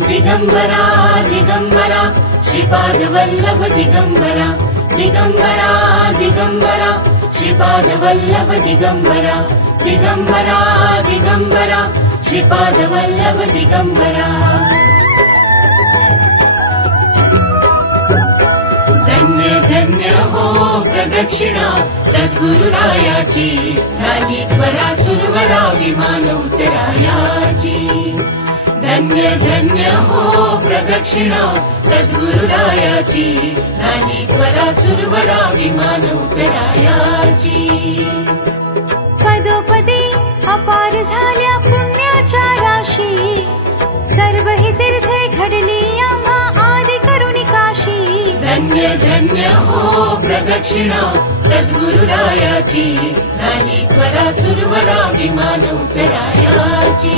दिगंबरा दिगंबरा श्रीपाद वल्लभ दिगंबरा दिगंबरा दिगंबरा श्रीपाद वल्लभ दिगंबरा दिगंबरा दिगंबरा श्रीपाद वल्लभ दिगंबरा। धन्य धन्य हो प्रदक्षिणा सद्गुरुरायाची झाली त्वरा सुरवरा विमान उतरायाची। धन्य धन्य हो प्रदक्षिणा सद्गुरुरायाची झाली त्वरा सुरवरा विमान उतरायाची। पदोपदी अपार झाल्या पुण्याच्या राशी सर्व ही तीर्थे घडली आम्हा आदि करुणी काशी। धन्य धन्य हो प्रदक्षिणा सद्गुरुरायाची झाली त्वरा सुरवरा विमान उतरायाची।